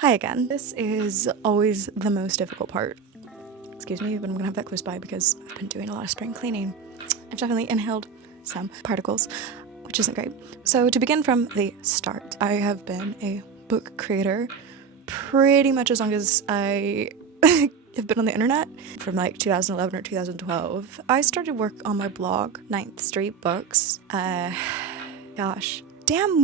Hi again. This is always the most difficult part. Excuse me, but I'm gonna have that close by because I've been doing a lot of spring cleaning. I've definitely inhaled some particles, which isn't great. So to begin from the start, I have been a book creator pretty much as long as I have been on the internet, from like 2011 or 2012. I started work on my blog, Ninth Street Books, damn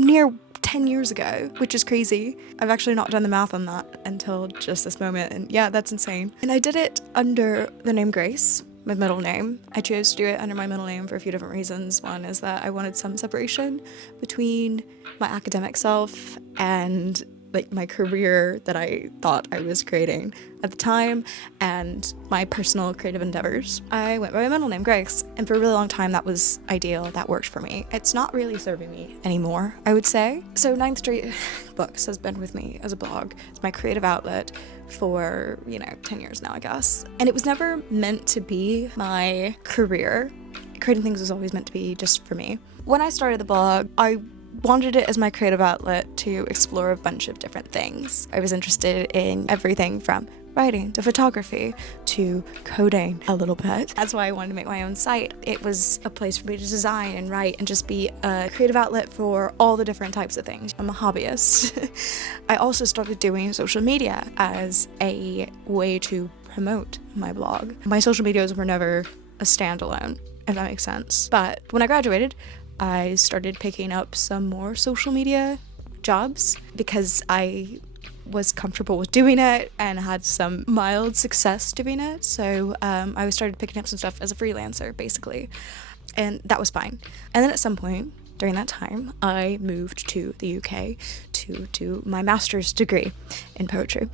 near 10 years ago, which is crazy. I've actually not done the math on that until just this moment, and yeah, that's insane. And I did it under the name Grace, my middle name. I chose to do it under my middle name for a few different reasons. One is that I wanted some separation between my academic self and like my career that I thought I was creating at the time and my personal creative endeavors. I went by my middle name, Grace, and for a really long time that was ideal, that worked for me. It's not really serving me anymore, I would say. So Ninth Street Books has been with me as a blog. It's my creative outlet for, 10 years now, I guess. And it was never meant to be my career. Creating things was always meant to be just for me. When I started the blog, I wanted it as my creative outlet to explore a bunch of different things. I was interested in everything from writing to photography to coding a little bit. That's why I wanted to make my own site. It was a place for me to design and write and just be a creative outlet for all the different types of things. I'm a hobbyist. I also started doing social media as a way to promote my blog. My social medias were never a standalone, if that makes sense. But when I graduated, I started picking up some more social media jobs because I was comfortable with doing it and had some mild success doing it. So I started picking up some stuff as a freelancer, basically. And that was fine. And then at some point during that time, I moved to the UK to do my master's degree in poetry.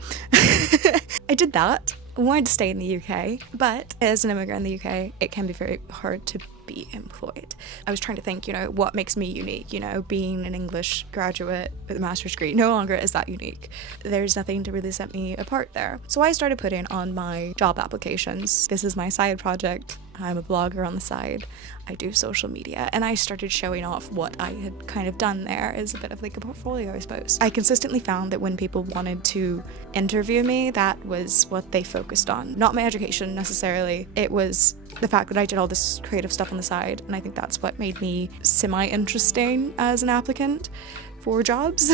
I did that. I wanted to stay in the UK, but as an immigrant in the UK, it can be very hard to be employed. I was trying to think, what makes me unique? Being an English graduate with a master's degree no longer is that unique. There's nothing to really set me apart there. So I started putting on my job applications. This is my side project. I'm a blogger on the side. I do social media, and I started showing off what I had kind of done there as a bit of like a portfolio, I suppose. I consistently found that when people wanted to interview me, that was what they focused on. Not my education necessarily. It was the fact that I did all this creative stuff on the side, and I think that's what made me semi-interesting as an applicant for jobs.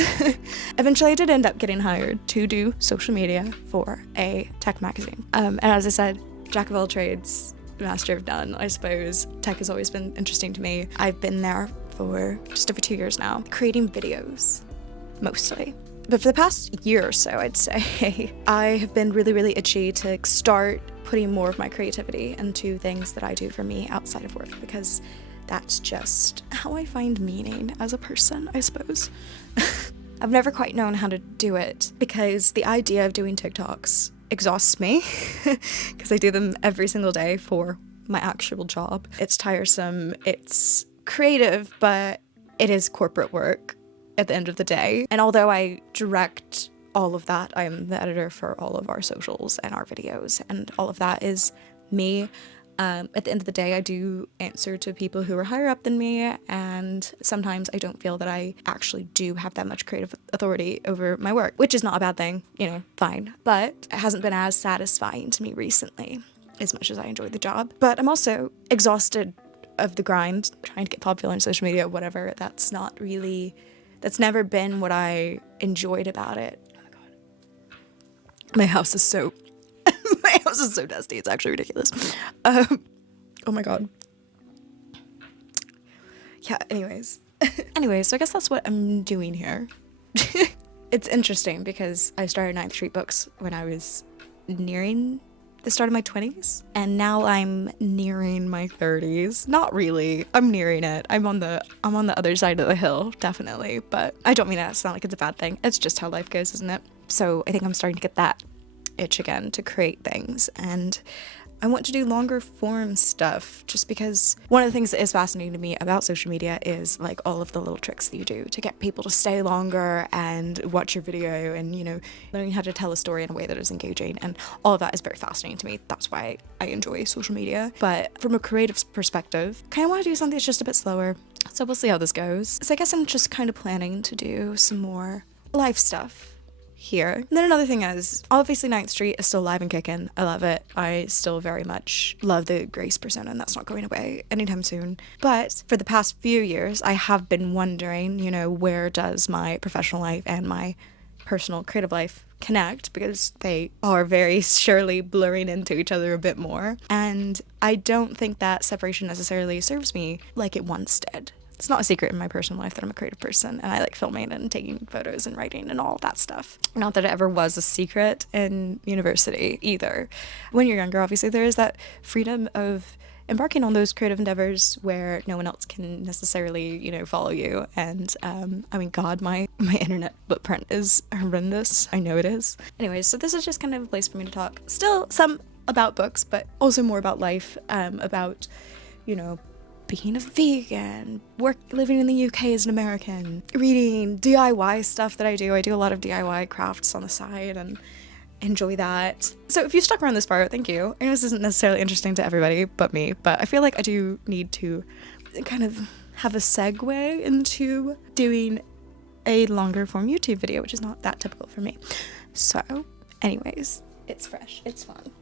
Eventually I did end up getting hired to do social media for a tech magazine. And as I said, jack of all trades, master of none, I suppose. Tech has always been interesting to me. I've been there for just over 2 years now, creating videos, mostly. But for the past year or so, I'd say, I have been really, really itchy to start putting more of my creativity into things that I do for me outside of work, because that's just how I find meaning as a person, I suppose. I've never quite known how to do it because the idea of doing TikToks exhausts me because I do them every single day for my actual job. It's tiresome, it's creative, but it is corporate work at the end of the day. And although I direct all of that, I'm the editor for all of our socials and our videos, and all of that is me. At the end of the day, I do answer to people who are higher up than me, and sometimes I don't feel that I actually do have that much creative authority over my work, which is not a bad thing, fine. But it hasn't been as satisfying to me recently, as much as I enjoyed the job. But I'm also exhausted of the grind, trying to get popular on social media, whatever. That's never been what I enjoyed about it. Oh my god. My house is so dusty, it's actually ridiculous. Oh my god. Yeah, anyways, so I guess that's what I'm doing here. It's interesting because I started Ninth Street Books when I was nearing the start of my 20s, and now I'm nearing my 30s. Not really, I'm nearing it. I'm on the other side of the hill, definitely, but I don't mean that to sound like it's a bad thing. It's just how life goes, isn't it? So I think I'm starting to get that itch again to create things, and I want to do longer form stuff just because one of the things that is fascinating to me about social media is like all of the little tricks that you do to get people to stay longer and watch your video, and learning how to tell a story in a way that is engaging, and all of that is very fascinating to me. That's why I enjoy social media. But from a creative perspective, I kind of want to do something that's just a bit slower, so we'll see how this goes. So I guess I'm just kind of planning to do some more live stuff here. And then another thing is, obviously 9th Street is still live and kicking. I love it. I still very much love the Grace persona, and that's not going away anytime soon. But for the past few years, I have been wondering, you know, where does my professional life and my personal creative life connect, because they are very surely blurring into each other a bit more. And I don't think that separation necessarily serves me like it once did. It's not a secret in my personal life that I'm a creative person, and I like filming and taking photos and writing and all that stuff. Not that it ever was a secret in university either. When you're younger, obviously, there is that freedom of embarking on those creative endeavors where no one else can necessarily, you know, follow you. And I mean, God, my internet footprint is horrendous. I know it is. Anyways, so this is just kind of a place for me to talk. Still some about books, but also more about life, about, you know, being a vegan, living in the UK as an American, reading DIY stuff that I do. I do a lot of DIY crafts on the side and enjoy that. So if you stuck around this far, thank you. I know this isn't necessarily interesting to everybody but me, but I feel like I do need to kind of have a segue into doing a longer form YouTube video, which is not that typical for me. So anyways, it's fresh, it's fun.